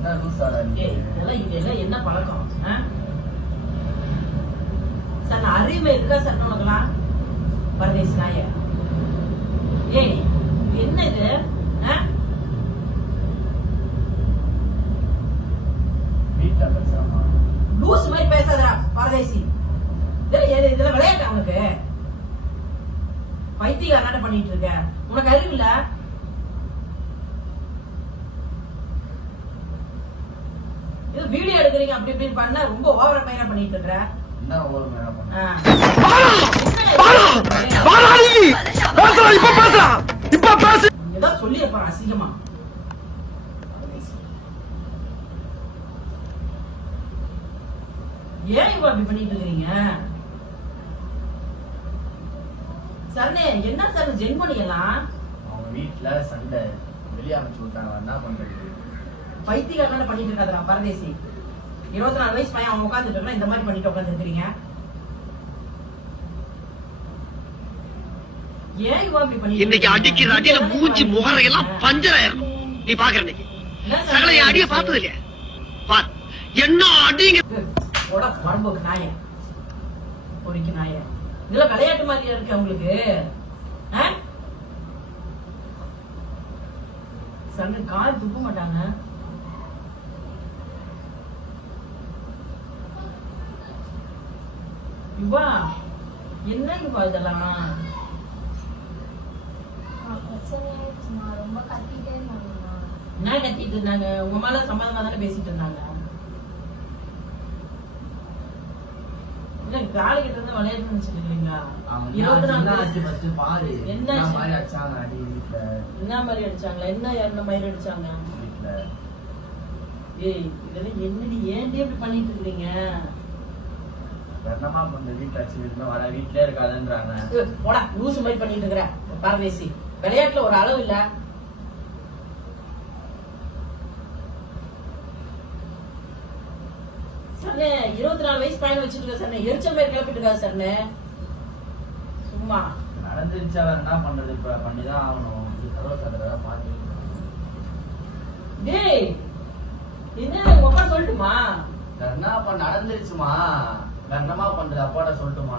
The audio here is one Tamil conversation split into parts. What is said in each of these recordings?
இதெல்லாம் என்ன பழக்கம் சார்? அறிமை இருக்கா சார் உனக்குலாம்? பரதேசி நாய, ஏய் என்ன இது? லூஸ் மாதிரி பேசாதடா பரதேசி. இதுல விளையாட்ட உனக்கு? பைத்தியக்காரனாட்ட பண்ணிட்டு இருக்க. உனக்கு அறிவு இல்ல? இது வீடியோ எடுக்கிறீங்க அப்படி இப்படின்னு பண்ண ரொம்ப ஓவர மேரா பண்ணிட்டு இருக்க. என்ன ஓவர மேரா பண்ண? இப்ப பேசு. ஏதோ சொல்லி அப்புறம் அசிங்கமா ஏன் இவ அப்படி பண்ணிட்டு இருக்கீங்க? சரணே என்ன சார் ஜென் பண்ணியலாம்? அவங்க வீட்டுல சண்டை வெளியே அமைச்சு விட்டாங்க. என்ன பண்றது? பைத்தியக்காரனால பண்ணிட்டு இருக்காதா பரதேசி. 24 வயசு பையன் அவன் உட்காந்துட்டு இருக்கா, இந்த மாதிரி பண்ணிட்டு உட்காந்து இருக்கிறீங்க. ஏன் இவ அப்படி பண்ணி? இன்னைக்கு அடிக்கிற அடியில மூஞ்சி முகரையெல்லாம் பஞ்சராயிரும். நீ பாக்குற இன்னைக்கு சகல அடிய பார்த்தது இல்லையா? பார் என்ன அடிங்க உடம்புக்கு நாய பொறிக்கு நாய. இதெல்லாம் விளையாட்டு மாதிரியா இருக்கு உங்களுக்கு? சண்டை கால் துப்ப மாட்டாங்க. யுவா என்ன யுவா இதெல்லாம்? என்ன கத்திட்டு இருந்தாங்க? உங்க மேல சமாதானமா தானே பேசிட்டு இருந்தாங்க. காலு கிட்ட இருந்து விளையாட்டு நினைச்சிட்டு இருக்கீங்களா? என்ன மாதிரி அடிச்சாங்களா? என்ன மாதிரி அடிச்சாங்க? ஏய் இதெல்லாம் என்னடி ஏன்டி இப்படி பண்ணிட்டு இருக்கீங்க? வீட்டுல இருக்காதுன்றாங்க. போடா லூசு மாதிரி பண்ணிட்டு இருக்கிற பரதேசி. விளையாட்டுல ஒரு அளவு இல்ல. சரணே 24 வயசு பையன் வச்சுட்டு இருக்க சரணே. எரிச்சல் மாதிரி கிளப்பிட்டு இருக்காது சரணே. சும்மா நடந்துருச்சா என்ன பண்றது? இப்ப பண்ணிதான் ஆகணும். பாத்து டேய் என்ன உங்க அப்பா சொல்லட்டுமா? என்னப்பா நடந்துருச்சுமா? என்னமா பண்றது? அப்பாட்ட சொல்லட்டுமா?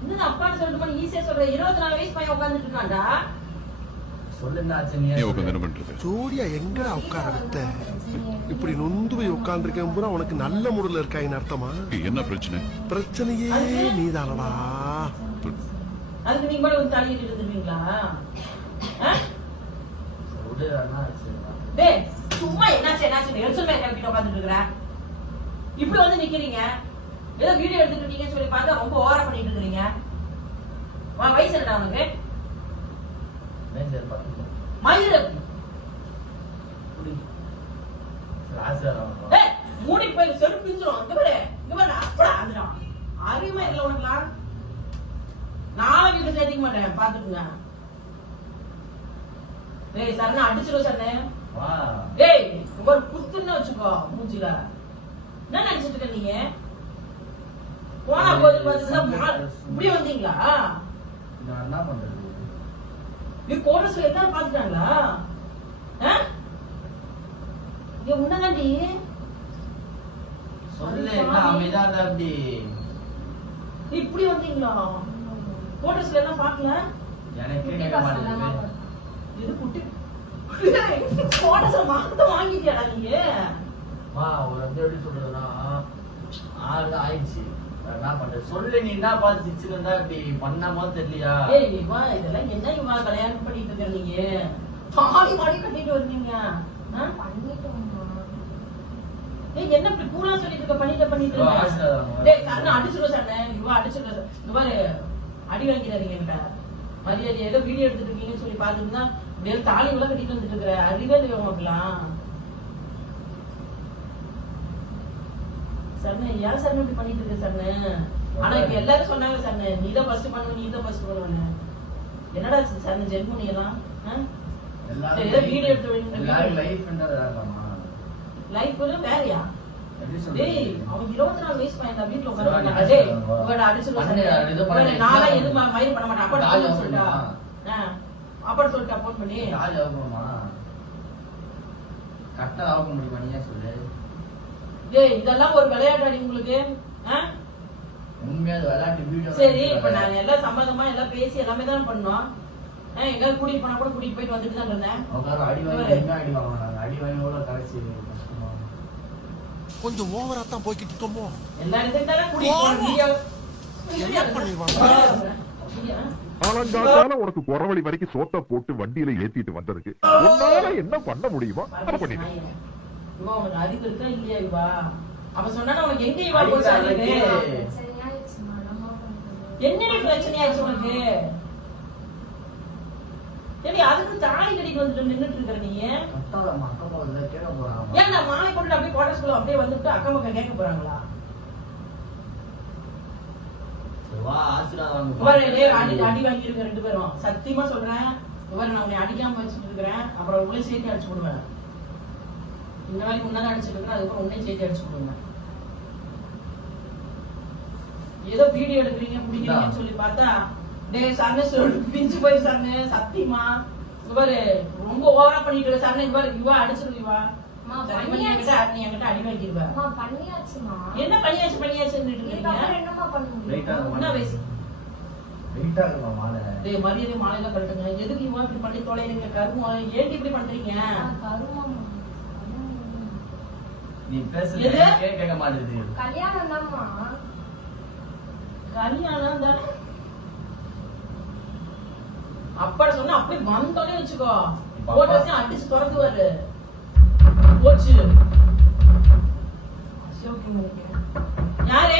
என்ன அப்பாட்ட சொல்லட்டுமா? ஈஸியா சொல்ற. 24 வயசு பையன் உட்கார்ந்துட்டு இருக்கான்டா. ஜோடியா எங்கடா உட்கார விட்ட? இப்படி நொந்து போய் உட்கார்ந்துருக்கேன் பூரா உனக்கு நல்ல முறையில் இருக்காயின்னு அர்த்தமா? என்ன பிரச்சனை? பிரச்சனையே நீதானடா. அதுக்கு நீங்க கூட வந்து தலையிட்டு இருந்துருவீங்களா? டேய் சும்மா என்னாச்சு எரிச்சல் மேல கிளப்பிட்டு உட்காந்துட்டு இருக்கிற. இப்படி வந்து நிக்கிறீங்க. ஏதோ வீடியோ எடுத்துட்டு இருக்கீங்கன்னு சொல்லி பார்த்தா ரொம்ப ஓவரா பண்ணிட்டு இருக்கீங்க. வயசு என்னடா உனக்கு? மூடி போய் செருப்பு பிஞ்சிரும். அறிவுமா இல்ல உனக்குலாம். நானும் வீட்டு சேர்த்திக்க மாட்டேன் பாத்துக்குங்க. டேய் சரணா அடிச்சிடும் சரணே. டேய் ஒரு குத்துன்னு வச்சுக்கோ மூஞ்சில. என்ன நினைச்சிட்டு இருக்க நீங்க? போனா போது இப்படி வந்தீங்களா? என்ன பண்றது? நீ கோரஸ்ல எல்லாரும் பாத்துட்டாங்களா? உன்னதாண்டி சொல்லு. என்ன அமைதாத அப்படி இப்படி வந்தீங்களா? கோரஸ்ல எல்லாம் பாக்கல. எனக்கு கேட்க மாட்டேங்குது. இது குட்டி கோரஸ்ல மாத்த வாங்கிட்டியாடா நீங்க? வா ஒரு எப்படி சொல்றதுன்னா ஆறு ஆயிடுச்சு. என்ன பண்றது சொல்லு. நீ என்ன பார்த்து சிச்சுன்னு இருந்தா இப்படி பண்ணாமோ தெரியலையா? ஏய் இவா இதெல்லாம் என்ன இவா கல்யாணம் பண்ணிட்டு இருக்க நீங்க? தாலி மாடி கட்டிட்டு வந்தீங்க. ஏய் என்ன இப்படி கூலா சொல்லிட்டு இருக்க? பண்ணிட்டு இருக்க. டேய் சரண அடிச்சுடுவ சரண. இவா அடிச்சுடுவ. இவா அடி வாங்கிறாதீங்க என்கிட்ட. மரியாதை ஏதோ வீடியோ எடுத்துட்டு இருக்கீங்கன்னு சொல்லி பாத்துட்டு தான் இப்படியே தாலி உள்ள கட்டிட்டு வந்துட்டு இருக்கிற. அறிவே இல்லை உங்களுக்குலாம். சரண யார் சரண இப்படி பண்ணிட்டு இருக்க சரண? ஆனா இப்ப எல்லாரும் சொன்னாங்க சரண நீதான் ஃபர்ஸ்ட் பண்ணுவ நீதான் ஃபர்ஸ்ட் பண்ணுவ. என்னடா சரண ஜென் பண்ணியெல்லாம் வீடியோ எடுத்து லைஃப் வேறயா? டேய் அவன் 24 வயசு பையன் வீட்டுல உட்காந்து. டேய் உங்களோட அடிச்சு நாளா எதுவும் மயிர் பண்ண மாட்டேன். அப்பா சொல்லிட்டா அப்பா சொல்லிட்டா போன் பண்ணி கரெக்டா ஆக முடியுமா நீயே சொல்லு. டேய் இதெல்லாம் ஒரு விளையாட்டு உங்களுக்கு. உண்மையா விளையாட்டு வீடியோ. சரி இப்ப நான் எல்லாம் சம்மதமா எல்லாம் பேசி எல்லாமே தான் பண்ணோம். எங்க கூட்டிட்டு போனா கூட கூட்டிட்டு போயிட்டு வந்துட்டு தான் இருந்தேன். அடி வாங்கி என்ன அடி வாங்கினாங்க? அடி வாங்கி எவ்வளவு கடைசி கஷ்டமா. கொஞ்சம் ஓவரா தான் போய்கிட்டு இருக்கோமோ. எல்லா இடத்துக்கும் தானே கூட்டிட்டு போறீங்க. என்ன பண்ணிடுவாங்க? ஆனந்தால உனக்கு குறவழி வரைக்கும் சோத்த போட்டு வண்டியில ஏத்திட்டு வந்ததுக்கு உன்னால என்ன பண்ண முடியுமோ அதை பண்ணிடு. இவா உனக்கு அறிவு இருக்கா இல்லையா இவா? அவன் சொன்னா உனக்கு எங்க இவா போச்சு அறிவு? என்னடி பிரச்சனை ஆச்சு உனக்கு? சரி அதுக்கு தாலி கட்டிட்டு வந்துட்டு நின்னுட்டு இருக்க நீ. ஏன் நான் மாலை போட்டு அப்படியே கோட்டர்ஸ்குள்ள அப்படியே வந்துட்டு அக்கம் பக்கம் கேட்க போறாங்களா? அடி வாங்கி இருக்க 2 பேரும். சத்தியமா சொல்றேன் நான் உன்னை அடிக்காம வச்சுட்டு இருக்கிறேன். அப்புறம் உங்களையும் சேர்த்து அடிச்சு விடுவேன். இந்த மாதிரி முன்னாடி அடிச்சுட்டு இருக்கிறேன். அதுக்கப்புறம் உன்னையும் சேர்த்து அடிச்சு விடுவேன். ஏதோ வீடியோ எடுக்கிறீங்க பிடிக்கிறீங்கன்னு சொல்லி பார்த்தா டேய் சன்னு சொல்லி பிஞ்சு போய் சன்னு சத்தியமா இவரு ரொம்ப ஓவரா பண்ணிட்டு இருக்க சன்னு இவா அடிச்சிருவா இவா. என்கிட்ட அடி வாங்கிடுவேன். என்ன பண்ணியாச்சுன்னு மரியாதை மாலையில கட்டுங்க. எதுக்கு இவா இப்படி பண்ணி தொலைறீங்க? கருமம் ஏன் இப்படி பண்றீங்க? நீ பேசுறது கேட்க மாட்டேங்குது. கல்யாணம் தானே அப்பா சொன்னா அப்படி வந்தோடனே வச்சுக்கோ போட்டோஸையும் அடிச்சு துறக்குவாரு. போச்சு யாரு?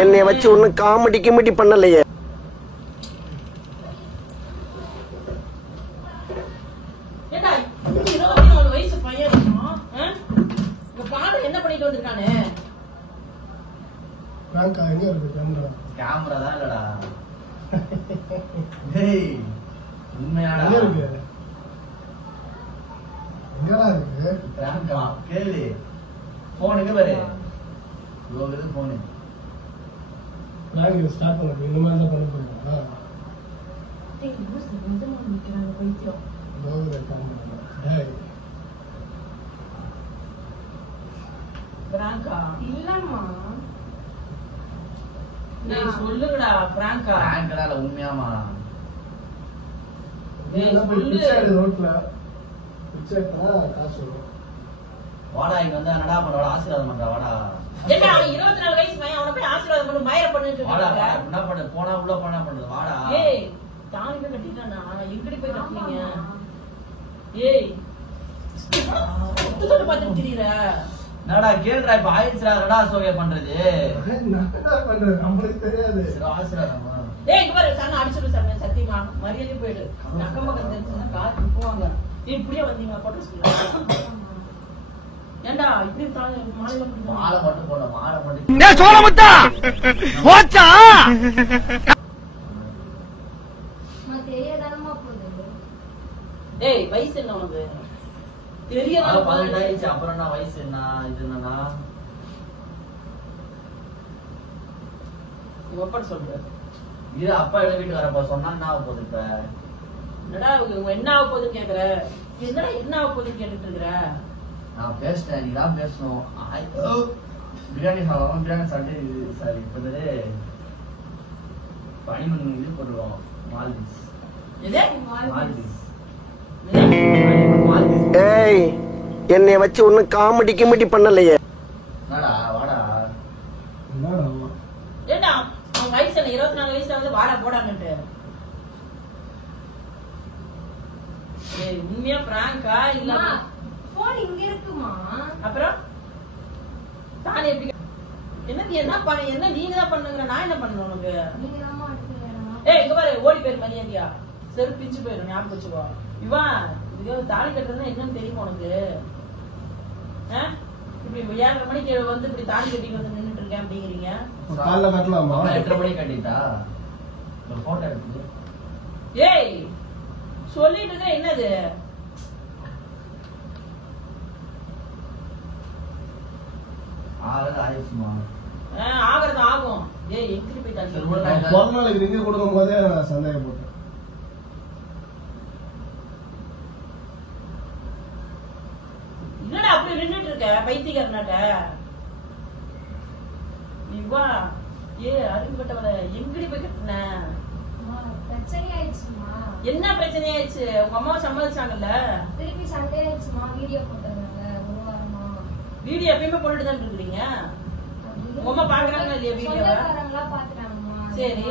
என்னை வச்சு ஒண்ணு காமெடி கிமெடி பண்ணலையே. ஏண்டா 24 வயசு பையன் என்ன பண்ணிட்டு வந்திருக்கானே? கேமரா தான் இல்லடா. டேய் உண்மையாடா இருக்கு. எங்கடா இருக்கு? பிராங்கா கேளு. போனுக்கு பாரு. லோகது போன். பிராங்க் ஸ்டார்ட் பண்ணு. இந்த மாதிரி தான் பண்ண போறீங்களா? டேய் பூஸ் நிஜமா நிக்கறாங்க பைத்தியம். லோகது காமெடி. டேய் பிராங்கா இல்லம்மா. டேய் சொல்லுடா பிராங்கா. பிராங்கடா இல்ல உண்மையாமா? டேய் சொல்லு. பிச்சை ரோட்ல பிச்சை பண்ணா காசு வரும். வாடா இங்க வந்து என்னடா பண்ற? ஆசீர்வாதம் பண்றா வாடா. ஏண்டா அவன் 24 வயசு பையன் அவன போய் ஆசீர்வாதம் பண்ணு மயர பண்ணிட்டு வாடா இருக்காங்க. என்ன பண்ண போனா உள்ள போனா பண்றது வாடா. ஏய் தாங்க கட்டிட்டானா? எங்கடி போய் கட்டினீங்க? ஏய் தொட்டு பாத்துட்டு திரியற. என்னடா கேளுடா இப்ப ஆயிடுச்சுடா ரெடா சோகே பண்றது. என்னடா பண்றது நமக்கு தெரியாது. ஆசீர்வாதமா? ஏய் இங்க பாரு சன்ன அடிச்சிடு சன்ன சத்தியமா மரியாதை போயிடு. அக்கம் பக்கம் தெரிஞ்சுனா காத்து போவாங்க. ஏய் இப்படியே வந்தீங்க போட்டோ ஸ்கூல்ல. ஏண்டா இப்படி மாலையில போட்டு மாலை மட்டும் போட மாலை மட்டும். டேய் சோளமுத்தா போச்சா? டேய் வயசு என்ன உனக்கு? தெரியல 18 ஆயிடுச்சு. அப்புறம் என்ன வயசு என்ன இது என்னன்னா ஒப்பட சொல்ற. இது அப்பா எங்க வீட்டு வரப்ப சொன்னா என்ன ஆக போகுது இப்ப? என்னடா என்ன ஆக போகுதுன்னு கேக்குற? என்னடா என்ன ஆக போகுதுன்னு கேட்டுட்டு இருக்கிற? நான் பேசிட்டேன். நீ தான் பேசணும். பிரியாணி சாப்பிடாம பிரியாணி சாப்பிட்டு சாரி இப்ப பனிமண் இது போடுவோம். மால்தீவ்ஸ். எது? மால்தீவ்ஸ். ஏய் என்னை வச்சு ஒண்ணு காமெடி கிமெடி பண்ணலையே. என்னடா வாடா. என்னடா ஏண்டா அவன் வயசு என்ன 24 வயசு ஆகுது வாடா போடான்னுட்டு. ஏய் உண்மையா பிராங்கா இல்ல? போன் இங்க இருக்குமா? அப்புறம் தானே எப்படி என்ன பண்ண என்ன நீங்க தான் பண்ணுங்கற நான் என்ன பண்ணணும் உனக்கு? நீங்க தான் மாட்டீங்களா? ஏய் இங்க பாரு ஓடி பேர் மரியாதையா செருப்பு பிஞ்சு போயிடும் ஞாபகம் வச்சுக்கோ. இவன் இதுக்கு தாலி கட்டுறதுன்னா என்னன்னு தெரியுமா உனக்கு? இப்படி 7:30 மணிக்கு வந்து இப்படி தாலி கட்டிட்டு வந்து நின்னுட்டு இருக்கேன் அப்படிங்கிறீங்க. காலைல கட்டலாமா? 8:30 மணிக்கு கட்டிட்டா ஒரு போட்டோ எடுத்து. ஏய் சொல்லிட்டு இருக்க என்னது? ஆகுது ஆயிடுச்சுமா? ஆகிறது ஆகும். ஏய் எங்கிட்டு போயிட்டாங்க பிறந்த நாளைக்கு ரிங்க கொடுக்கும் போதே நான் சந்தேகப்பட்டேன். என்னடா அப்படி நின்னுட்டு இருக்க பைத்தியக்காரனாட்ட நீ வா ஏ அருங்கட்டவள எங்கடி போய் கட்டின அம்மா, பிரச்சனை ஆயிடுச்சுமா. என்ன பிரச்சனை ஆயிடுச்சு உங்க அம்மா சம்மதிச்சாங்கல்ல திருப்பி சண்டே ஆயிடுச்சுமா. வீடியோ போட்டிருந்தாங்க 1 வாரமா. வீடியோ எப்பயுமே போட்டுட்டு தான் இருக்கிறீங்க உங்க அம்மா பாக்குறாங்களா இல்லையா வீடியோவை சொந்தக்காரங்களா பாத்துட்டாங்கம்மா. சரி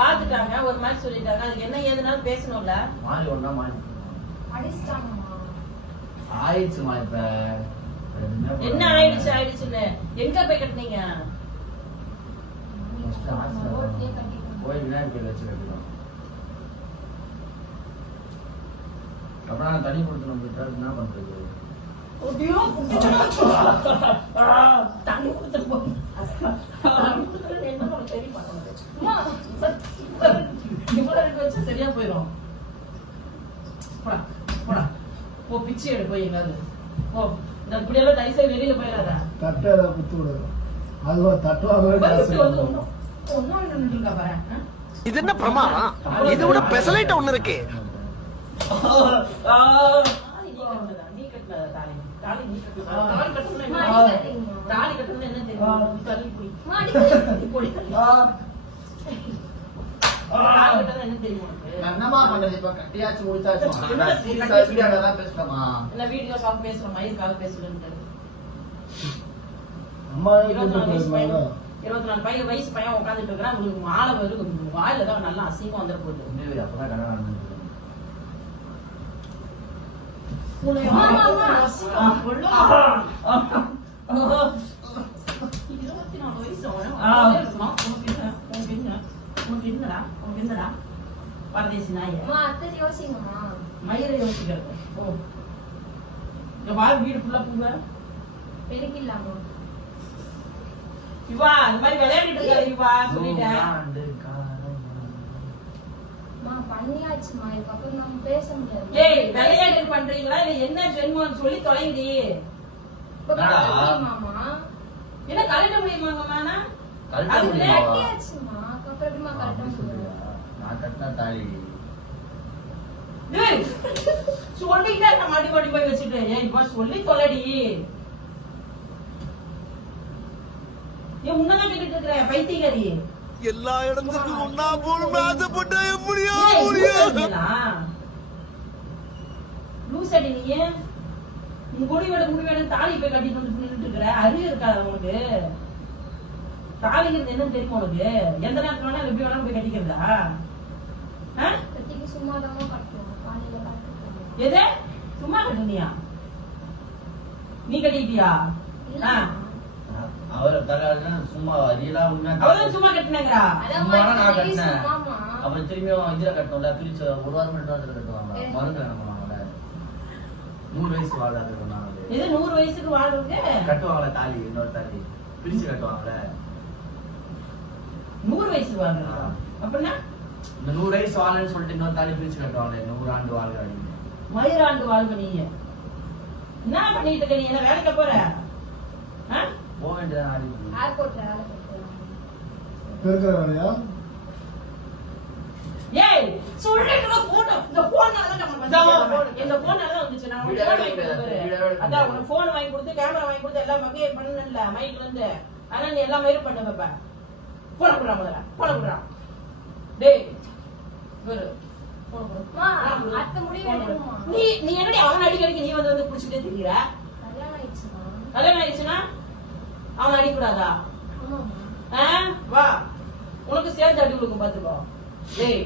பாத்துட்டாங்க ஒரு மாதிரி சொல்லிட்டாங்க அதுக்கு என்ன ஏதுனாலும் பேசணும்ல மாறி ஒன்னா மாறி அடிச்சிட்டாங்கம்மா. ஆயிடுச்சுமா இப்ப என்ன ஆயிடுச்சுன்னு எங்க போய் கட்டினீங்க ரோட்லயே கட்டிட்டாங்க. போய் விநாயகர் கோயில் வச்சு கட்டிடும். அப்புறம் நான் தண்ணி கொடுத்து விட்டா என்ன பண்றது? ஐயோ, தண்ணி கொடுத்துட்டு போ. என்ன பண்ண தெரியுமா உனக்கு? அம்மா, இவ்வளவு வச்சா சரியா போயிடும். போடா, போடா. போ பிச்சை எடு போய் எங்காவது. போ இந்த இப்படியெல்லாம் தயவுசெய்து வெளியில போயிடாதா. தட்டை ஏதாவது குத்து விடுறோம். அதுவா தட்டுவாங்க ஒன்னும் நின்றுட்டு இருக்கா பாரு. இது என்ன பிரமாதம்? இது விட பெசலைட் ஒண்ணு இருக்கு. நீ கட்டின தாலி தாலி நீ கட்டின தாலி கட்டணும்னா அம்மா, என்ன? அடிக்காதீங்கம்மா. தாலி கட்டணும்னா என்ன தெரியும்? தள்ளி போய் அம்மா, அடிக்காதீங்க. போடி தள்ளி. தாலி கட்டணும்னா என்ன தெரியும் உனக்கு? என்னமா பண்றது? இப்ப கட்டியாச்சு முடிச்சாச்சு. பேசலாமா? என்ன வீடியோக்காக பேசுறோம் மயிருக்காக பேசுறேன்னு அம்மா 24 வயசு பையன் உட்காந்துட்டு இருக்கிறான் உங்களுக்கு மாலை வரும் வாயில தான் நல்லா அசிங்கமா வந்துட போகுது அப்பதான் கடை நடந்து அம்மா, அம்மா. 24 வயசு உனக்கு என்னடா பரதேசி நாய அம்மா, அத்தை யோசிங்கம்மா. மயிரை யோசிக்கிறது ஓ இந்த வார வீடு ஃபுல்லா பூங்க பெருக்கிடலாமா? இவா இந்த மாதிரி விளையாடிட்டு இருக்காது இவா சொல்லிட்டேன் அம்மா, பண்ணியாச்சுமா. இதுக்கப்புறம் நம்ம பேச முடியாது. ஏய் விளையாட்டு பண்றீங்களா இல்ல என்ன ஜென்மம் சொல்லி தொலைங்கடி இப்ப கட்ட முடியுமாம்மா? என்ன கலட்ட முடியுமாங்கம்மா கழட்ட அது முடியுமா? கட்டியாச்சுமா. அதுக்கப்புறம் எப்படிமா கட்ட முடியும்? நான் கட்டின தாலி ஏய் சொல்லிட்டே நான் மாட்டி மாட்டி போய் வச்சுட்டு ஏய் இவா சொல்லி தொலைடி ஏன் உன்னதான் கேட்டுட்டு இருக்கிற பைத்தியக்காரி எல்லா இடத்துக்கும் ஒன்னா போகணும்னு ஆசைப்பட்டா எப்படியா ஏய், முடியும்? லூசடிங்களா? லூசடி நீ உன் முடிவேட தாலி போய் கட்டிட்டு வந்து நின்னுட்டு இருக்கிற அறிவு இருக்காது உனக்கு தாலிங்கிறது என்னன்னு தெரியுமா உனக்கு எந்த நேரத்துல வேணா எப்படி வேணாலும் போய் கட்டிக்கிறதா ஆ? கட்டிக்கு சும்மாதான் கட்டுவோம். காலையில கட்டுவோம். எது சும்மா கட்டுனியா நீ கட்டிட்டியா ஆ. அவரை தராதுன்னா சும்மா ரியலா உண்மையா அவதான் சும்மா கட்டினாங்கடா அதாம்மா, சும்மானா நான் இது கட்டினேன். சும்மாம்மா. அப்புறம் திரும்பியும் இதுல கட்டணும்ல பிரிச்சு 1 வாரம் மட்டும் வந்து கட்டுவாங்க மருந்து என்ன பண்ணுவாங்கல்ல 100 வயசு வாழ்றது சொன்னாங்க இது 100 வயசுக்கு வாழ்றவங்க கட்டுவாங்கல்ல தாலி இன்னொரு தாலி பிரிச்சு கட்டுவாங்கல்ல 100 வயசுக்கு வாழ்றா அப்படின்னா இந்த 100 வயசு வாழ்ன்னு சொல்லிட்டு இன்னொரு தாலி பிரிச்சு கட்டுவாங்கல்ல 100 ஆண்டு வாழ்க அப்படின்னு மயிராண்டு வாழ்வு நீங்க என்ன பண்ணிட்டு இருக்க நீ என்ன வேலைக்கு போற ஆ? போக வேண்டியதான் ஆடி ஏர்போர்ட்ல வேலை பார்க்கலாம். பெருக்கிற வேலையா? ஏய் சொல்லிட்டு போன் இந்த போன்னால தான் நம்ம வந்து இந்த போன்னால தான் வந்துச்சு நான் உனக்கு போன் வாங்கி கொடுத்தேன் அதான் உனக்கு போன் வாங்கி கொடுத்து கேமரா வாங்கி கொடுத்து எல்லாம் வகையை பண்ணல மைக்ல இருந்து ஆனா நீ எல்லாம் மயிர் பண்ண பாப்பா போன குடுறா முதல்ல போன குடுறா டேய் குரு போன குடு அம்மா, அத்தை முடிவு எடுக்கணுமா? நீ என்னடி அவன் அடிக்கடிக்கு நீ வந்து புடிச்சிட்டே தெரியற கல்யாணம் ஆயிடுச்சுமா. கல்யாணம் ஆயிடுச்சுன்னா அவன் அடிக்கூடாதா ஆமாம்மா. வா உனக்கு சேர்த்து அடி கொடுக்கும் பாத்துக்கோ டேய்